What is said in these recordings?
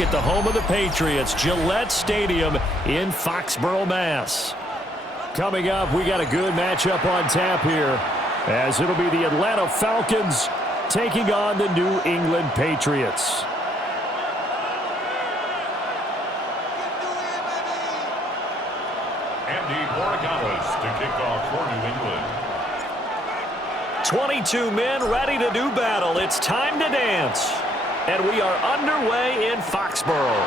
At the home of the Patriots, Gillette Stadium in Foxborough, Mass. Coming up, we got a good matchup on tap here, as it'll be the Atlanta Falcons taking on the New England Patriots. Andy Borregales to kick off for New England. 22 men ready to do battle. It's time to dance. And we are underway in Foxborough.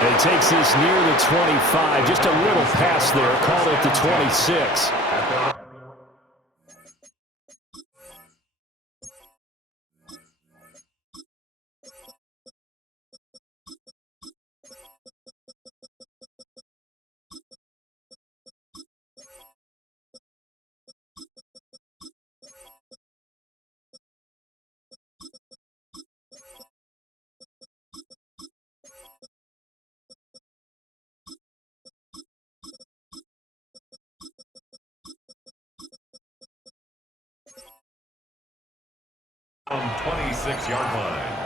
It takes this near the 25, just a little past there, called it the 26. On 26-yard line.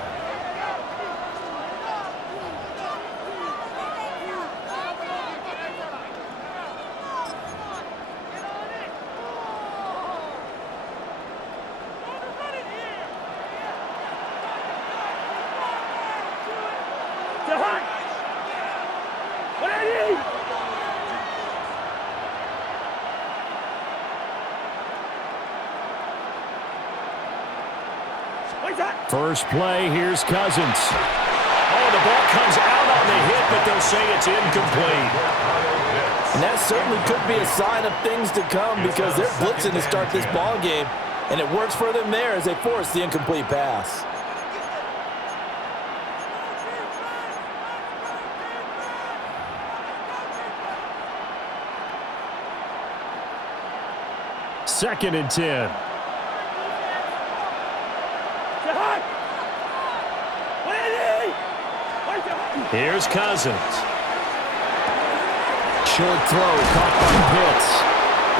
First play, here's Cousins. Oh, the ball comes out on the hit, but they'll say it's incomplete. And that certainly could be a sign of things to come because they're blitzing to start this ball game, and it works for them there as they force the incomplete pass. Second and 10. Here's Cousins. Short throw caught by Pitts.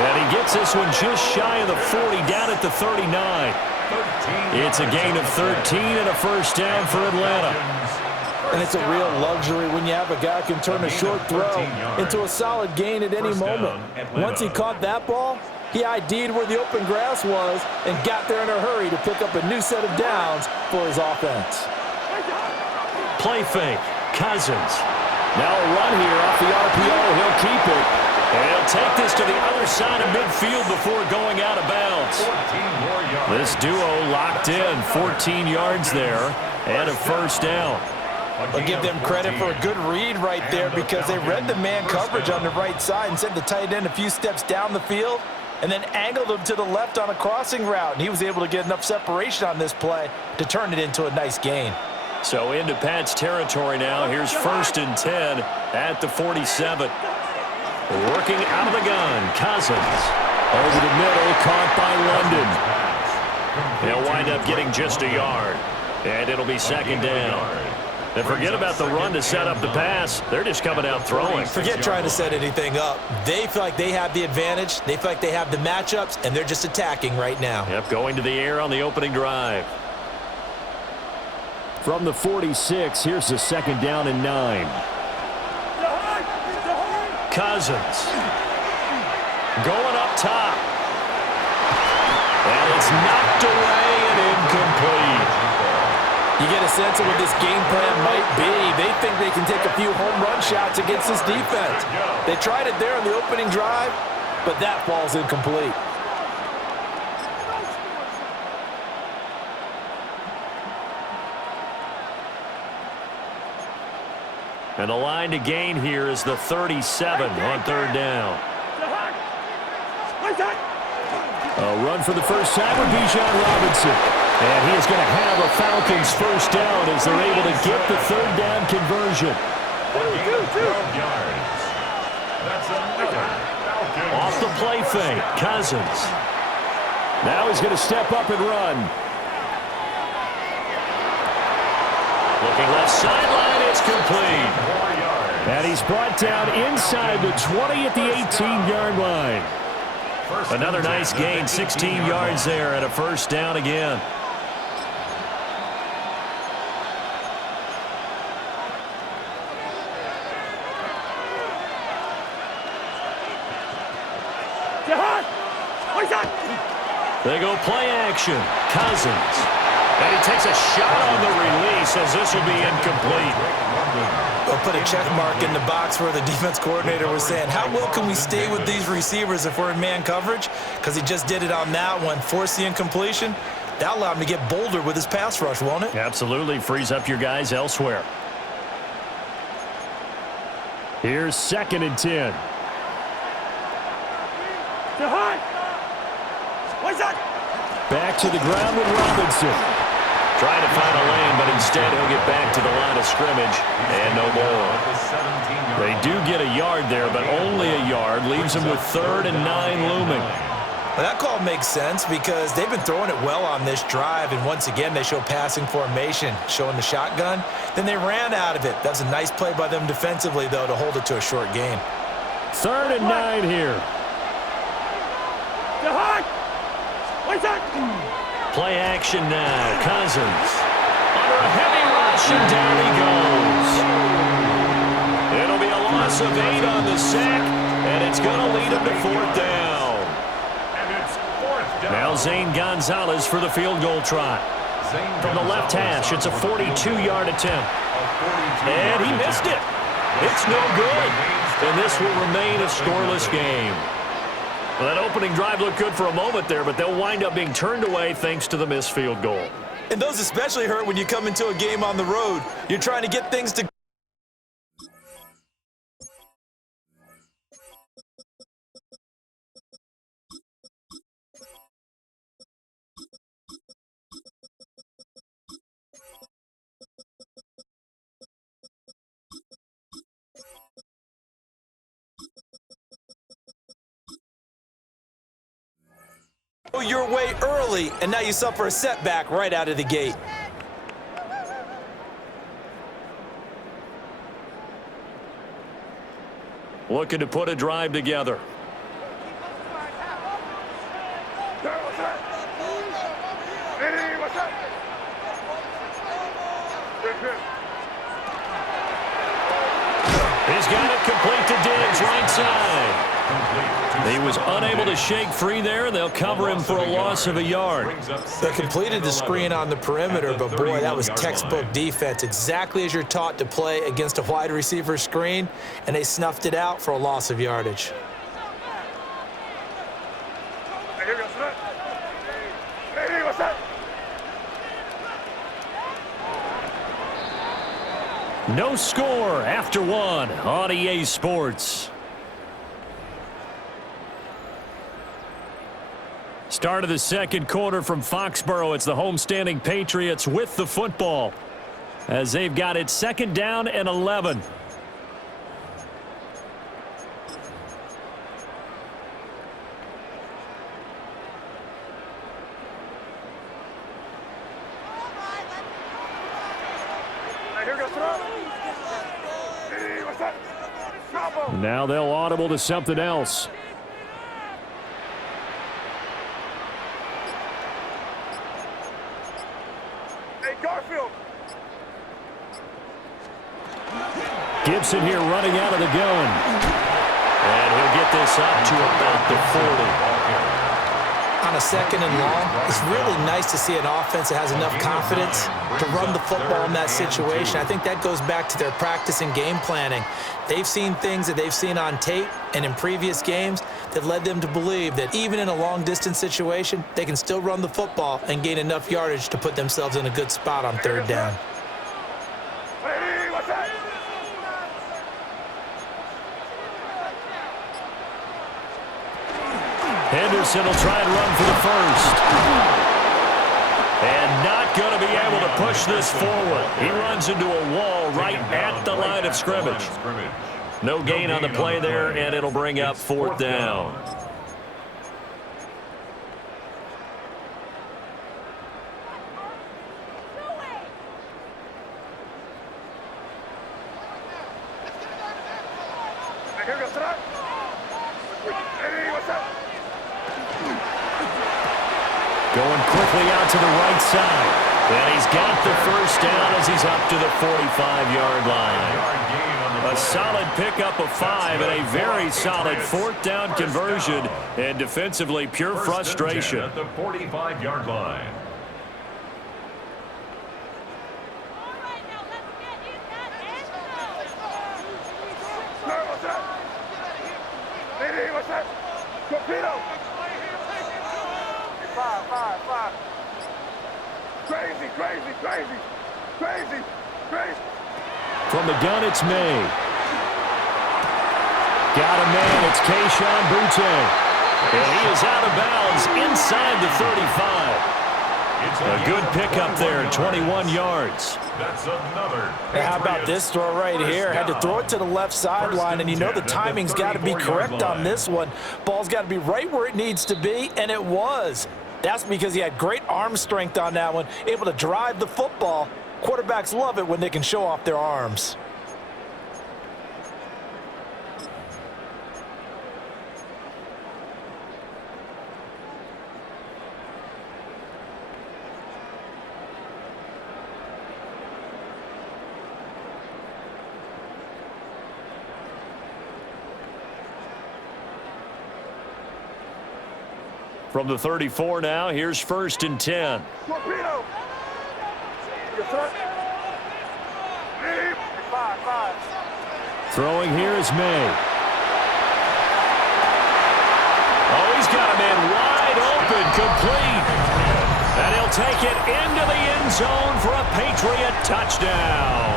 And he gets this one just shy of the 40, down at the 39. It's a gain of 13 and a first down for Atlanta. And it's a real luxury when you have a guy who can turn a short throw into a solid gain at any moment. Once he caught that ball, he ID'd where the open grass was and got there in a hurry to pick up a new set of downs for his offense. Play fake. Cousins. Now a run here off the RPO. He'll keep it. And he'll take this to the other side of midfield before going out of bounds. This duo locked in. 14 yards there and a first down. I'll give them credit for a good read right there because they read the man coverage on the right side and sent the tight end a few steps down the field and then angled him to the left on a crossing route. And he was able to get enough separation on this play to turn it into a nice gain. So into Pat's territory now. Here's first and 10 at the 47. Working out of the gun, Cousins. Over the middle, caught by London. He'll wind up getting just a yard. And it'll be second down. And forget about the run to set up the pass. They're just coming out throwing. Forget trying to set anything up. They feel like they have the advantage. They feel like they have the matchups, and they're just attacking right now. Yep, going to the air on the opening drive. From the 46, here's the second down and 9. Cousins. Going up top. And it's knocked away and incomplete. You get a sense of what this game plan might be. They think they can take a few home run shots against this defense. They tried it there on the opening drive, but that ball's incomplete. And the line to gain here is the 37 on third down. A run for the first time with Bijan Robinson. And he is going to have a Falcons first down as they're able to get the third down conversion. Off the play fake, Cousins. Now he's going to step up and run. Looking left sideline, it's complete. And he's brought down inside the 20 at the 18-yard line. Another nice gain, 16 yards there, and a first down again. They go play action. Cousins. And he takes a shot on the release as this will be incomplete. We'll put a check mark in the box where the defense coordinator was saying, how well can we stay with these receivers if we're in man coverage? Because he just did it on that one, forced the incompletion. That allowed him to get bolder with his pass rush, won't it? Absolutely. Frees up your guys elsewhere. Here's 2nd and 10. Back to the ground with Robinson. Trying to find a lane, but instead he'll get back to the line of scrimmage and no more. They do get a yard there, but only a yard. Leaves them with 3rd and 9 looming. Well, that call makes sense because they've been throwing it well on this drive, and once again they show passing formation, showing the shotgun. Then they ran out of it. That's a nice play by them defensively, though, to hold it to a short gain. 3rd and 9 here. Play action now. Cousins. Under a heavy rush, and down he goes. It'll be a loss of 8 on the sack, and it's going to lead him to 4th down. And it's 4th down. Now Zane Gonzalez for the field goal try. From the left hash, it's a 42-yard attempt. And he missed it. It's no good. And this will remain a scoreless game. Well, that opening drive looked good for a moment there, but they'll wind up being turned away thanks to the missed field goal. And those especially hurt when you come into a game on the road. You're trying to get things to... your way early, and now you suffer a setback right out of the gate. Looking to put a drive together. He's got it complete to Diggs, right side. He was unable to shake free there. They'll cover him for a loss of a yard. They completed the screen on the perimeter, but boy, that was textbook defense. Exactly as you're taught to play against a wide receiver screen, and they snuffed it out for a loss of yardage. No score after 1 on EA Sports. Start of the second quarter from Foxborough. It's the homestanding Patriots with the football as they've got it 2nd down and 11. Now they'll audible to something else. Gibson here running out of the gun. And he'll get this up to about the 40. On a 2nd and long, it's really nice to see an offense that has enough confidence to run the football in that situation. I think that goes back to their practice and game planning. They've seen things that they've seen on tape and in previous games that led them to believe that even in a long-distance situation, they can still run the football and gain enough yardage to put themselves in a good spot on 3rd down. Henderson will try and run for the first. And not going to be able to push this forward. He runs into a wall right at the line of scrimmage. No gain on the play there, and it'll bring up 4th down. Going quickly out to the right side. And he's got the first down as he's up to the 45-yard line. A solid pickup of 5 and a very solid fourth down conversion. And defensively, pure frustration. At the 45-yard line. What's that? Torpedo! 5. Crazy. From the gun, it's May. Got a man, it's Kayshon Boutte. And he is out of bounds inside the 35. A good pickup there, 21 yards. That's another. How about this throw right here? Had to throw it to the left sideline, and you know the timing's got to be correct on this one. Ball's got to be right where it needs to be, and it was. That's because he had great arm strength on that one, able to drive the football. Quarterbacks love it when they can show off their arms. From the 34 now, here's 1st and 10. Torpedo! Your front. 5. Throwing here is May. Oh, he's got a man wide open, complete. And he'll take it into the end zone for a Patriot touchdown.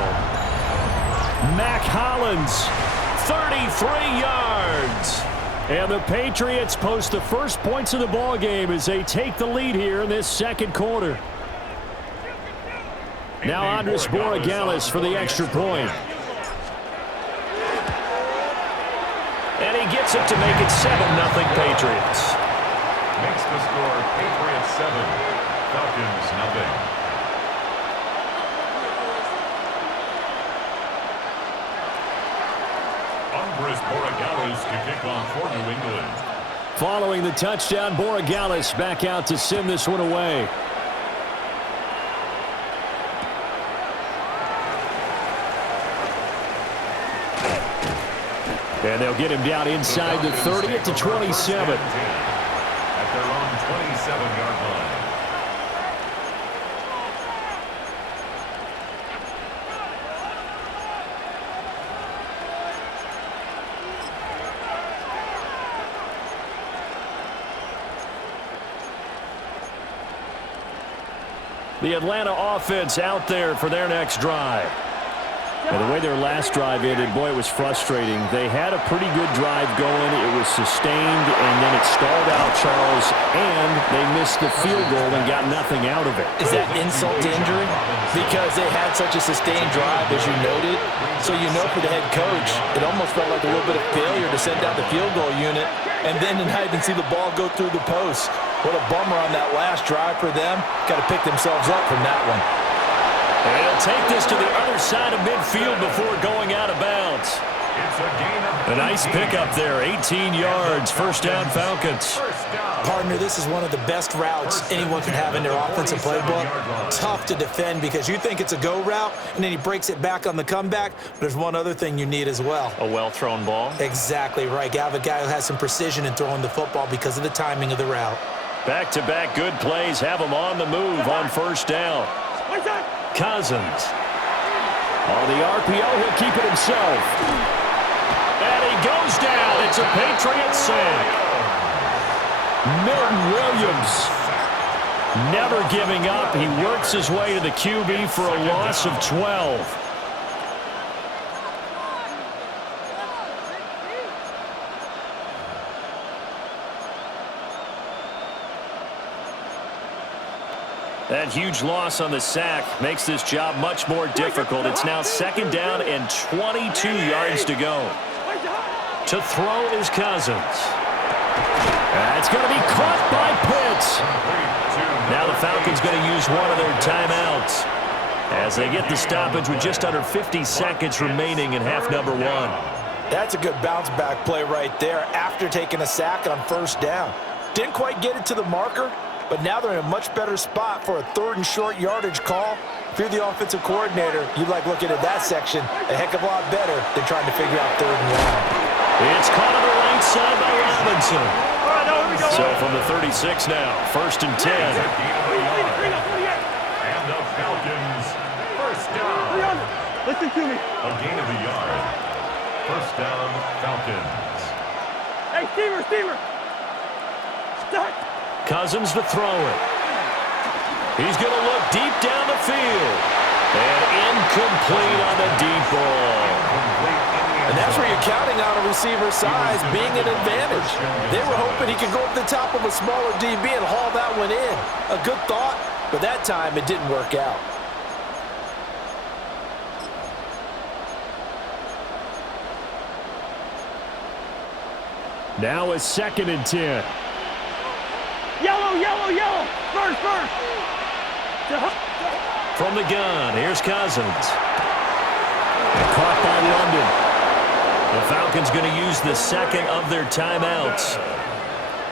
Mack Hollins, 33 yards. And the Patriots post the first points of the ball game as they take the lead here in this second quarter. Now Andres Borregales for the extra point. And he gets it to make it 7-0 Patriots. Makes the score Patriots 7, Falcons 0. Andres Borregales to kick off for New England. Following the touchdown, Borregales back out to send this one away. And they'll get him down inside the 30 at the 27. At their own 27-yard line. The Atlanta offense out there for their next drive. And the way their last drive ended, boy, it was frustrating. They had a pretty good drive going. It was sustained, and then it stalled out, Charles, and they missed the field goal and got nothing out of it. Is that insult to injury? Because they had such a sustained drive, as you noted. So you know for the head coach, it almost felt like a little bit of failure to send out the field goal unit, and then to not even see the ball go through the post. What a bummer on that last drive for them. Got to pick themselves up from that one. And he'll take this to the other side of midfield before going out of bounds. It's a gain of A nice pickup there, 18 yards, first down Falcons. Partner, this is one of the best routes anyone can have in their offensive playbook. Tough to defend because you think it's a go route, and then he breaks it back on the comeback. But there's one other thing you need as well. A well-thrown ball. Exactly right. You have a guy who has some precision in throwing the football because of the timing of the route. Back-to-back good plays have him on the move on first down. Cousins. On the RPO, he'll keep it himself. And he goes down. It's a Patriot sack. Milton Williams never giving up. He works his way to the QB for a loss of 12. That huge loss on the sack makes this job much more difficult. It's now second down and 22 yards to go. To throw is Cousins. That's going to be caught by Pitts. Now the Falcons going to use one of their timeouts as they get the stoppage with just under 50 seconds remaining in half number one. That's a good bounce back play right there after taking a sack on first down. Didn't quite get it to the marker, but now they're in a much better spot for a third and short yardage call. If you're the offensive coordinator, you like looking at that section a heck of a lot better than trying to figure out 3rd and 1. It's caught on the right side by Robinson. So from the 36 now, 1st and 10. And the Falcons, first down. Listen to me. A gain of a yard. First down, Falcons. Hey, Steamer. Start. Cousins to throw it. He's going to look deep down the field. And incomplete on the deep ball. And that's where you're counting on a receiver's size being an advantage. They were hoping he could go up the top of a smaller DB and haul that one in. A good thought, but that time it didn't work out. Now it's 2nd and 10. Yellow. First. From the gun, here's Cousins. Caught by London. The Falcons going to use the 2nd of their timeouts,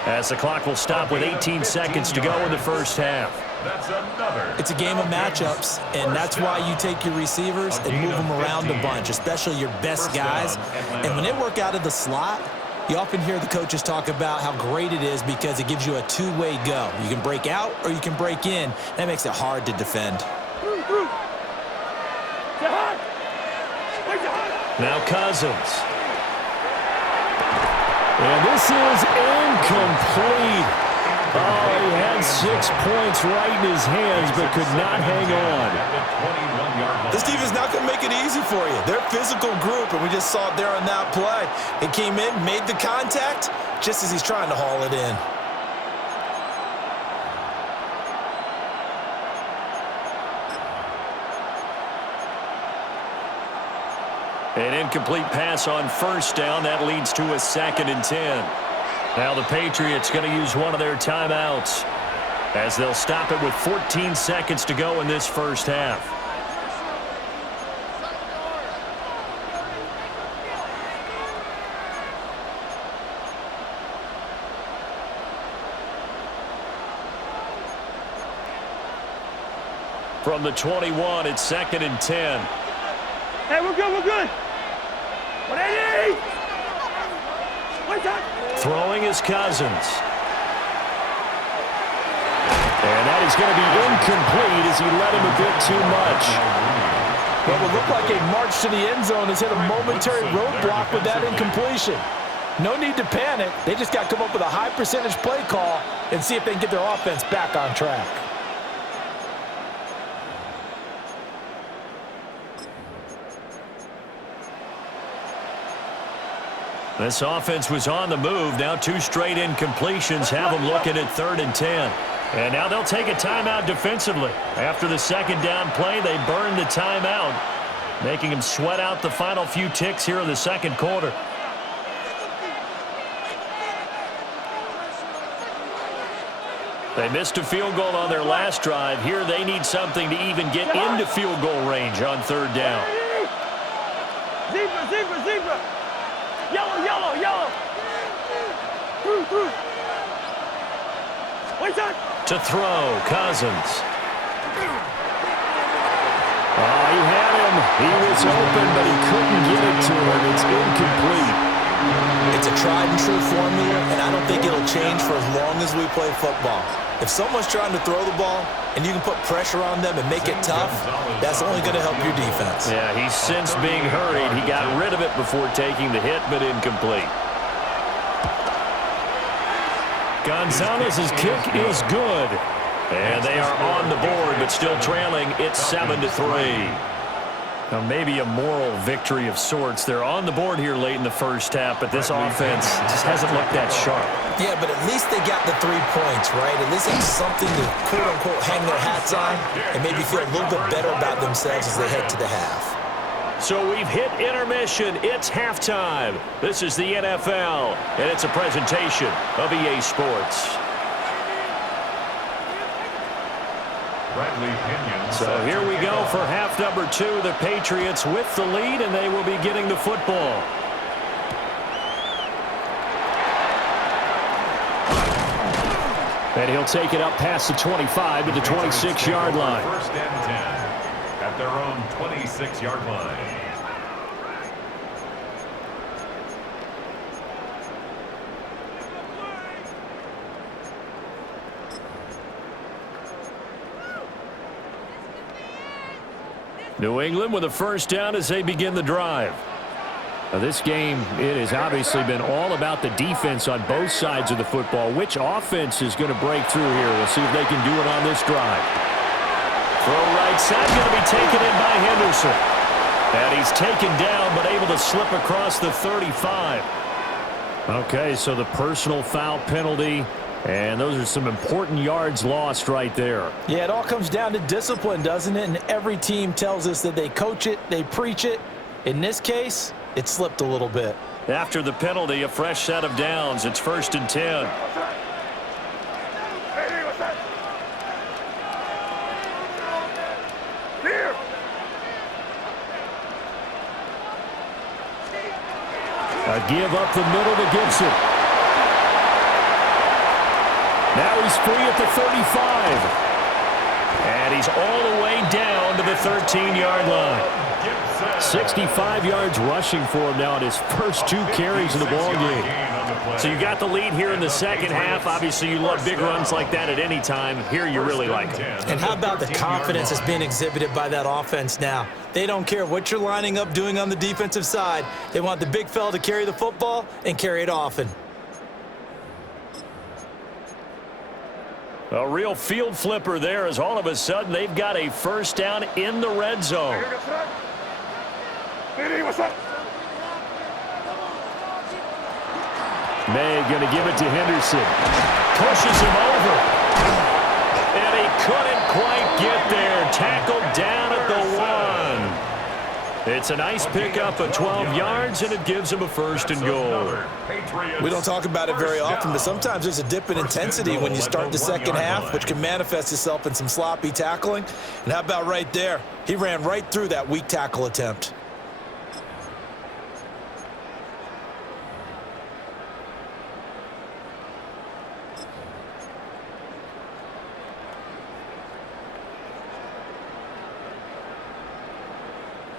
as the clock will stop with 18 seconds to go in the first half. That's another. It's a game of matchups, and that's why you take your receivers and move them around a bunch, especially your best guys. And when they work out of the slot, you often hear the coaches talk about how great it is because it gives you a two-way go. You can break out or you can break in. That makes it hard to defend. Now Cousins. And this is incomplete. Oh, he had 6 points right in his hands but could not hang on. This defense not going to make it easy for you. They're a physical group, and we just saw it there on that play. It came in, made the contact, just as he's trying to haul it in. An incomplete pass on first down. That leads to a 2nd and 10. Now the Patriots going to use one of their timeouts, as they'll stop it with 14 seconds to go in this first half. From the 21, it's 2nd and 10. Hey, we're good. 180. Throwing is Cousins. And that is going to be incomplete as he led him a bit too much. Well, it looked like a march to the end zone has hit a momentary roadblock with that incompletion. No need to panic. They just got to come up with a high percentage play call and see if they can get their offense back on track. This offense was on the move. Now 2 straight incompletions have them looking at 3rd and 10. And now they'll take a timeout defensively. After the 2nd down play, they burn the timeout, making them sweat out the final few ticks here in the 2nd quarter. They missed a field goal on their last drive. Here they need something to even get into field goal range on 3rd down. Zebra. Yellow. Through. Wait up. To throw, Cousins. Oh, he had him. He was open, but he couldn't get it to him. It's incomplete. It's a tried-and-true formula, and I don't think it'll change for as long as we play football. If someone's trying to throw the ball and you can put pressure on them and make it tough, that's only going to help your defense. Yeah, he's since being hurried. He got rid of it before taking the hit, but incomplete. Gonzalez's kick is good. And they are on the board, but still trailing. It's 7-3. Now, maybe a moral victory of sorts. They're on the board here late in the first half, but this offense just hasn't looked that sharp. Yeah, but at least they got the 3 points, right? At least it's something to, quote-unquote, hang their hats on and maybe feel a little bit better about themselves as they head to the half. So we've hit intermission. It's halftime. This is the NFL, and it's a presentation of EA Sports. So here we go for half number 2. The Patriots with the lead, and they will be getting the football. And he'll take it up past the 25 to the 26-yard line. First and 10. at their own 26-yard line. New England with a first down as they begin the drive. Now this game, it has obviously been all about the defense on both sides of the football. Which offense is going to break through here? We'll see if they can do it on this drive. Throw right side, going to be taken in by Henderson. And he's taken down, but able to slip across the 35. Okay, so the personal foul penalty. And those are some important yards lost right there. Yeah, it all comes down to discipline, doesn't it? And every team tells us that they coach it, they preach it. In this case, it slipped a little bit. After the penalty, a fresh set of downs. It's 1st and 10. A give up the middle to Gibson. Now he's free at the 35. And he's all the way down to the 13-yard line. 65 yards rushing for him now in his first 2 carries of the ball game. So you got the lead here in the second half. Obviously, you love big runs like that at any time. Here you really like them. And how about the confidence that's being exhibited by that offense now? They don't care what you're lining up doing on the defensive side. They want the big fella to carry the football and carry it often. A real field flipper there as all of a sudden they've got a first down in the red zone. May going to give it to Henderson. Pushes him over. And he couldn't quite get there. Tackled down at the 1. It's a nice pickup of 12 yards, and it gives him a 1st and goal. We don't talk about it very often, but sometimes there's a dip in intensity when you start the second half, which can manifest itself in some sloppy tackling. And how about right there? He ran right through that weak tackle attempt.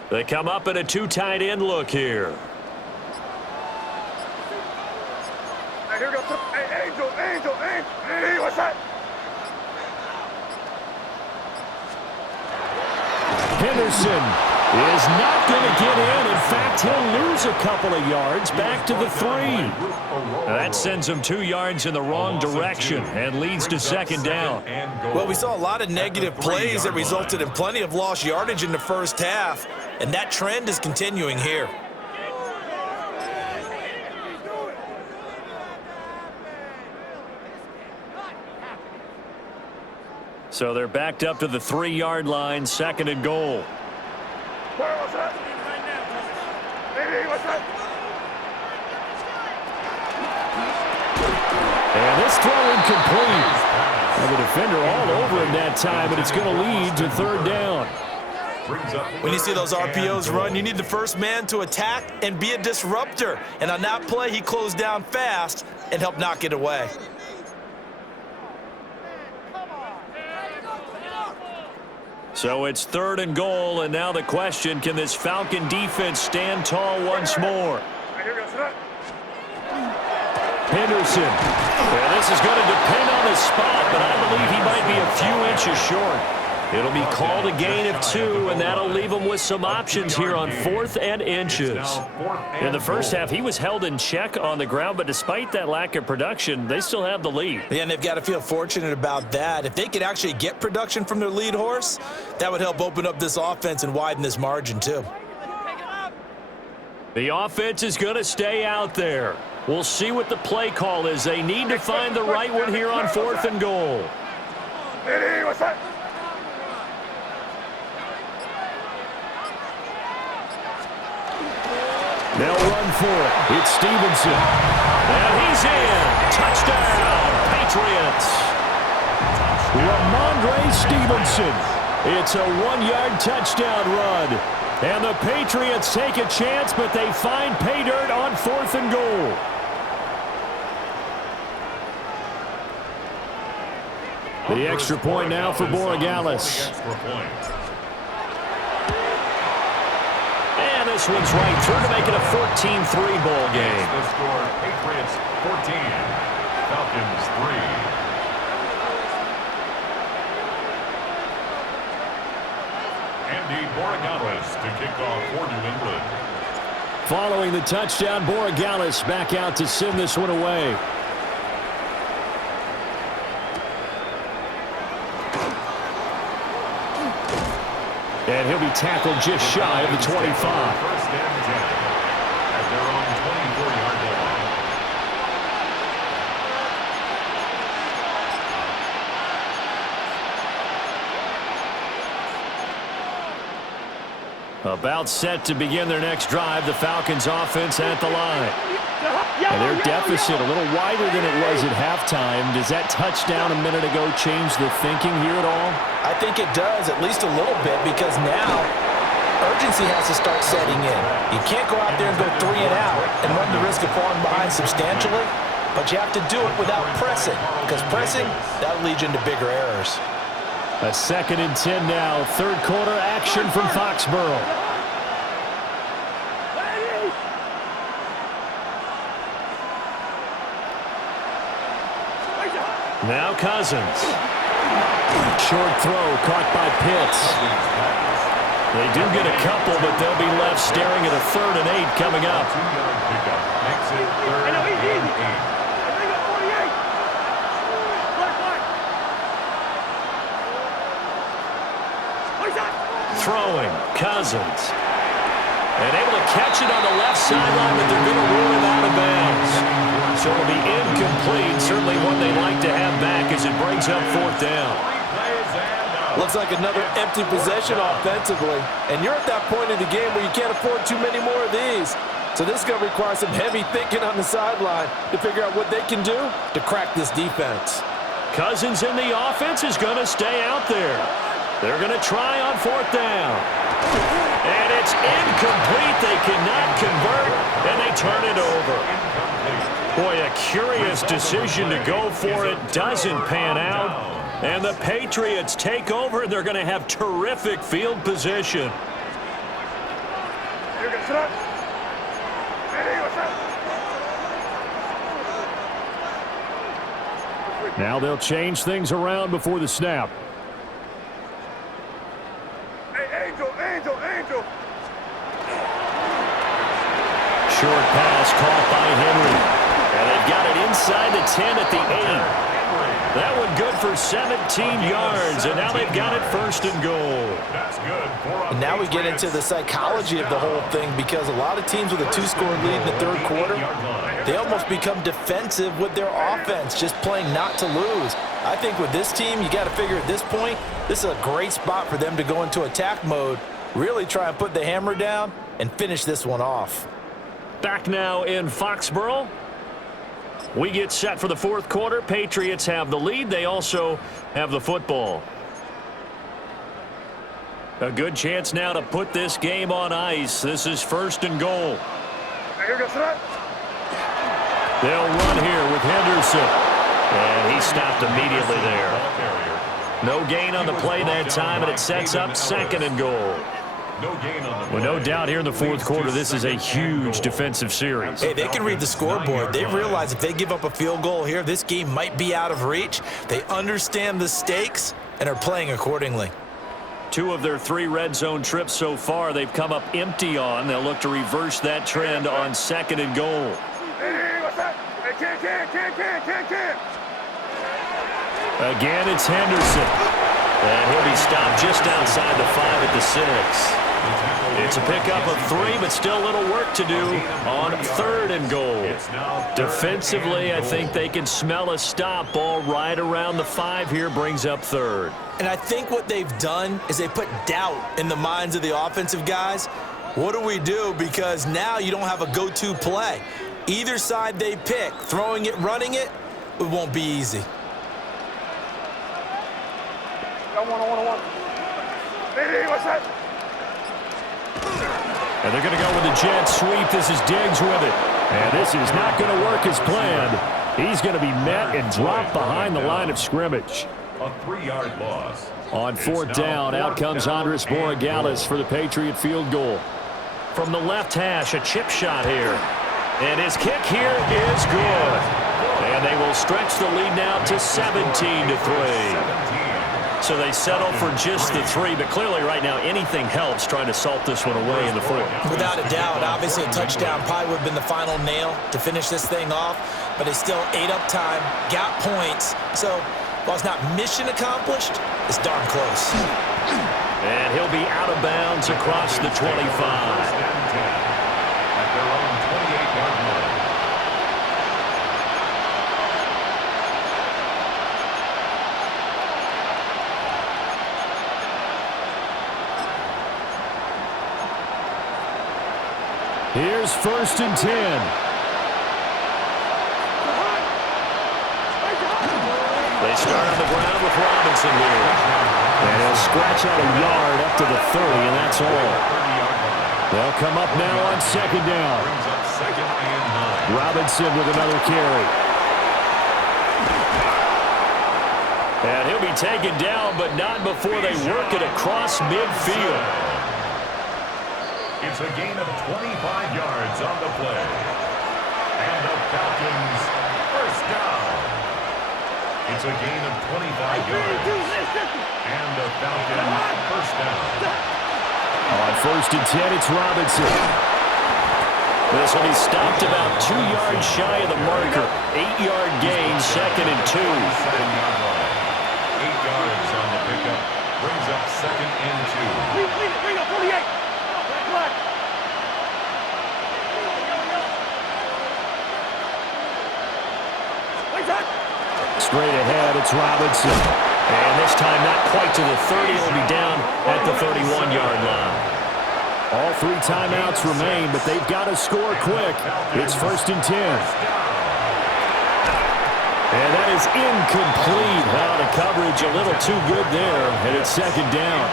They come up in a 2 tight end look here. Hey, here we go. Hey, Angel. Hey, what's that? Henderson is not going to get in. In fact, he'll lose a couple of yards back to the 3. That sends him 2 yards in the wrong direction and leads to second down. Well, we saw a lot of negative plays that resulted in plenty of lost yardage in the first half, and that trend is continuing here. So they're backed up to the 3-yard line, 2nd and goal. What's that? Hey, what's that? And this throw incomplete. And the defender all over him that time, but it's going to lead to 3rd down. When you see those RPOs run, you need the first man to attack and be a disruptor. And on that play, he closed down fast and helped knock it away. So it's 3rd and goal, and now the question, can this Falcon defense stand tall once more? Henderson. Yeah, this is going to depend on the spot, but I believe he might be a few inches short. It'll be called a gain of 2, and that'll leave him with some options here on 4th and inches. In the first half, he was held in check on the ground, but despite that lack of production, they still have the lead. Yeah, and they've got to feel fortunate about that. If they could actually get production from their lead horse, that would help open up this offense and widen this margin too. The offense is going to stay out there. We'll see what the play call is. They need to find the right one here on 4th and goal. Hey, what's that? They'll run for it. It's Stevenson. And he's in. Touchdown, Patriots. Ramondre Stevenson. It's a 1-yard touchdown run. And the Patriots take a chance, but they find pay dirt on 4th and goal. The extra point now for Borregales. this one's right through to make it a 14-3 ball game. The score, Patriots 14, Falcons 3. Andy Borregales to kick off for New England. Following the touchdown, Borregales back out to send this one away. And he'll be tackled just shy of the 25. First and 10 at their own 24-yard line. About set to begin their next drive, the Falcons offense at the line. And their deficit a little wider than it was at halftime. Does that touchdown a minute ago change the thinking here at all? I think it does, at least a little bit, because now urgency has to start setting in. You can't go out there and go 3 and out and run the risk of falling behind substantially, but you have to do it without pressing, because pressing, that'll lead you into bigger errors. A 2nd and 10 now. Third quarter action from Foxborough. Now Cousins. Short throw caught by Pitts. They do get a couple, but they'll be left staring at a 3rd and 8 coming up. 2-yard pickup makes it 3rd and 8. Throwing, Cousins. And able to catch it on the left sideline, but they're going to rule him out of bounds. So it'll be incomplete. Certainly one they'd like to have back as it brings up 4th down. Looks like another empty possession offensively. And you're at that point in the game where you can't afford too many more of these. So this is going to require some heavy thinking on the sideline to figure out what they can do to crack this defense. Cousins in the offense is going to stay out there. They're going to try on 4th down. And it's incomplete. They cannot convert, and they turn it over. Boy, a curious decision to go for it. Doesn't pan out. And the Patriots take over, and they're going to have terrific field position. Now they'll change things around before the snap. Short pass caught by Henry. And they've got it inside the 10 at the 8. That one good for 17 yards, and now they've got it 1st and goal. That's good. And now we get into the psychology of the whole thing, because a lot of teams with a 2-score lead in the 3rd quarter, they almost become defensive with their offense, just playing not to lose. I think with this team, you got to figure at this point, this is a great spot for them to go into attack mode, really try and put the hammer down and finish this one off. Back now in Foxborough. We get set for the 4th quarter. Patriots have the lead. They also have the football. A good chance now to put this game on ice. This is 1st and goal. They'll run here with Henderson. And he stopped immediately there. No gain on the play that time, and it sets up 2nd and goal. Well, no doubt here in the 4th quarter, this is a huge defensive series. Hey, they can read the scoreboard. They realize if they give up a field goal here, this game might be out of reach. They understand the stakes and are playing accordingly. 2 of their 3 red zone trips so far, they've come up empty on. They'll look to reverse that trend on 2nd and goal. Again, it's Henderson. And he'll be stopped just outside the 5 at the 6. It's a pickup of 3, but still a little work to do on 3rd and goal. Defensively, I think they can smell a stop. Ball right around the 5 here brings up 3rd. And I think what they've done is they put doubt in the minds of the offensive guys. What do we do? Because now you don't have a go-to play. Either side they pick, throwing it, running it, it won't be easy. And they're going to go with the jet sweep. This is Diggs with it. And this is not going to work as planned. He's going to be met and dropped behind the line of scrimmage. A 3-yard loss. On 4th down, out comes Andres Borregales for the Patriot field goal. from the left hash, a chip shot here. And his kick here is good. And they will stretch the lead now to 17-3. So they settle for just the 3, but clearly right now anything helps trying to salt this one away in the 4th. Without a doubt, obviously a touchdown probably would have been the final nail to finish this thing off, but they still ate up time, got points. So while it's not mission accomplished, it's darn close. And he'll be out of bounds across the 25. At their own 28-yard line. Here's 1st and 10. They start on the ground with Robinson here. And he'll scratch out a yard up to the 30, and that's all. They'll come up now on 2nd down. Brings up 2nd and 9. Robinson with another carry. And he'll be taken down, but not before they work it across midfield. It's a gain of 25 yards on the play. And the Falcons first down. It's a gain of 25 yards. And the Falcons first down. On 1st and 10, it's Robinson. This will be stopped about 2 yards shy of the marker. 8-yard gain, 2nd and 2. 7-yard line. 8 yards on the pickup. Brings up 2nd and 2. Bring up 48. Black. Straight ahead, it's Robinson. And this time not quite to the 30. It'll be down at the 31-yard line. All 3 timeouts remain, but they've got to score quick. It's 1st and 10. And that is incomplete. Well, the coverage a little too good there, and it's 2nd down.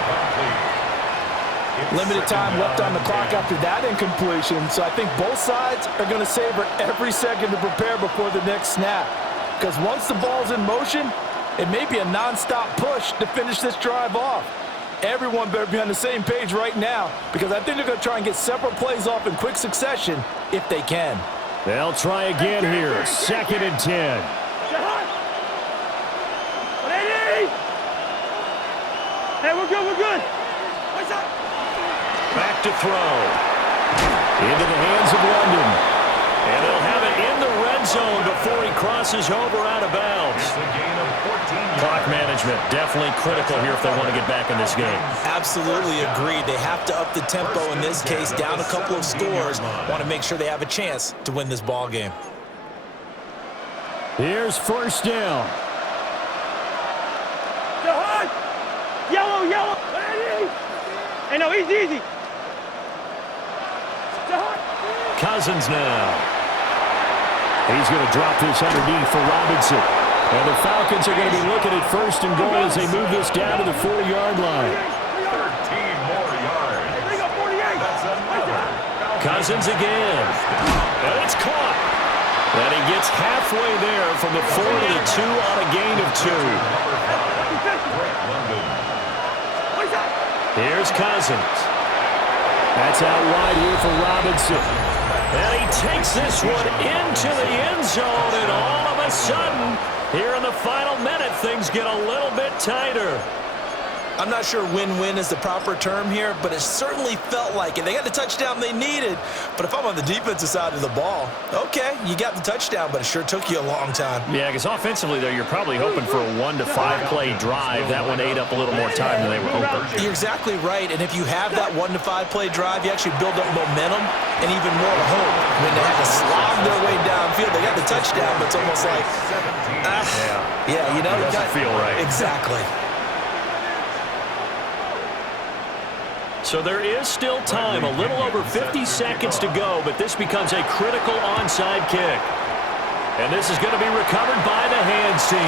Limited time left on the clock after that incompletion, so I think both sides are going to savor every second to prepare before the next snap. Because once the ball's in motion, it may be a non-stop push to finish this drive off. Everyone better be on the same page right now, because I think they're going to try and get several plays off in quick succession if they can. They'll try again here. 2nd and 10. Hey, we're good, we're good. Back to throw. Into the hands of London. And they'll have it in the red zone before he crosses over out of bounds. It's a gain of 14 yards. Clock management definitely critical here if they want to get back in this game. Absolutely agreed. They have to up the tempo in this case, down a couple of scores. Want to make sure they have a chance to win this ball game. Here's 1st down. Jahan! Yellow, yellow! Hey, no, easy. Jahan! Cousins now. He's going to drop this underneath for Robinson. And the Falcons are going to be looking at 1st and goal as they move this down to the 4-yard line. 13 more yards. Bring up 48. That's another. Cousins again. And it's caught. And he gets halfway there from the 4 to the 2 on a gain of 2. Here's Cousins. That's out wide here for Robinson. And he takes this one into the end zone, and all of a sudden, here in the final minute, things get a little bit tighter. I'm not sure win-win is the proper term here, but it certainly felt like it. They got the touchdown they needed, but if I'm on the defensive side of the ball, okay, you got the touchdown, but it sure took you a long time. Yeah, because offensively, there, you're probably hoping for a 1 to 5 play drive. That one ate up a little more time than they were hoping. You're exactly right, and if you have that 1 to 5 play drive, you actually build up momentum and even more hope. When they had to slog their way downfield, they got the touchdown, but it's almost like, yeah, you know, it doesn't feel right. Exactly. So there is still time, a little over 50 seconds to go, but this becomes a critical onside kick. And this is going to be recovered by the hands team.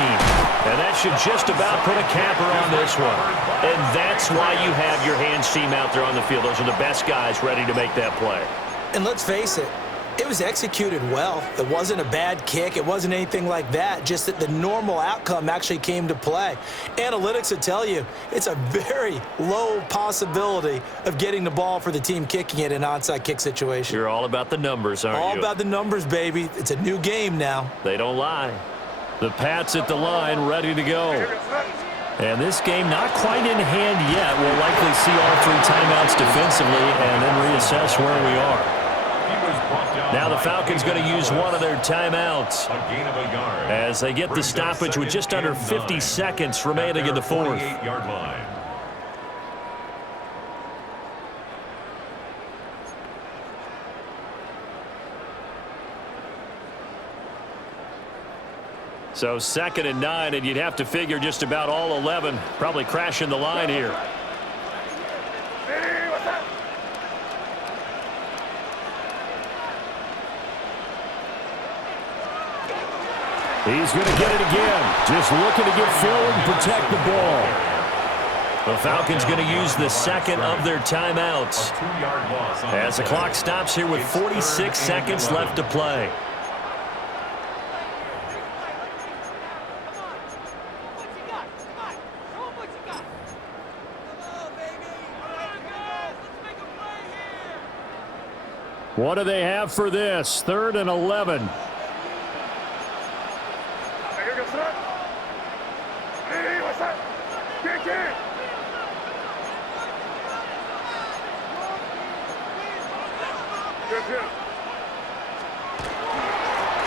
And that should just about put a capper on this one. And that's why you have your hands team out there on the field. Those are the best guys ready to make that play. And let's face it, It was executed well. It wasn't a bad kick. It wasn't anything like that. Just that the normal outcome actually came to play. Analytics will tell you it's a very low possibility of getting the ball for the team kicking it in an onside kick situation. You're all about the numbers, aren't you? All about the numbers, baby. It's a new game now. They don't lie. The Pats at the line, ready to go. And this game not quite in hand yet. We'll likely see all 3 timeouts defensively and then reassess where we are. Now the Falcons going to use one of their timeouts as they get the stoppage with just under 50 seconds remaining in the fourth. So 2nd and 9, and you'd have to figure just about all 11 probably crashing the line here. He's going to get it again. Just looking to get forward and protect the ball. The Falcons going to use the 2nd of their timeouts as the clock stops here with 46 seconds left to play. What do they have for this? 3rd and 11.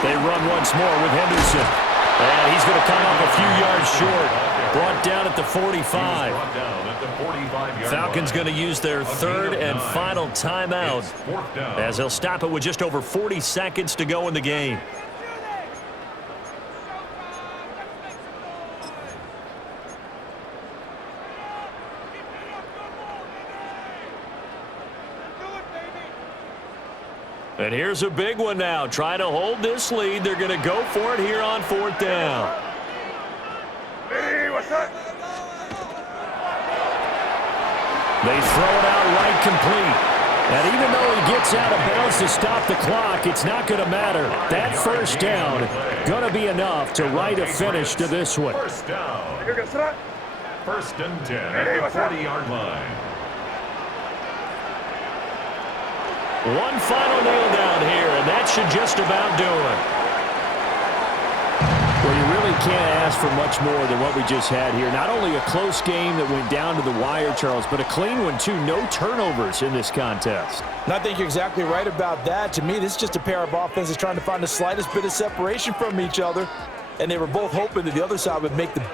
They run once more with Henderson. And he's going to come up a few yards short. Brought down at the 45. Falcons going to use their 3rd and final timeout as they'll stop it with just over 40 seconds to go in the game. And here's a big one now. Trying to hold this lead. They're going to go for it here on 4th down. They throw it out right complete. And even though he gets out of bounds to stop the clock, it's not going to matter. That 1st down going to be enough to write a finish to this one. 1st down. 1st and 10 at the 40-yard line. One final nail down here, and that should just about do it. Well, you really can't ask for much more than what we just had here. Not only a close game that went down to the wire, Charles, but a clean one, too. No turnovers in this contest. And I think you're exactly right about that. To me, this is just a pair of offenses trying to find the slightest bit of separation from each other. And they were both hoping that the other side would make the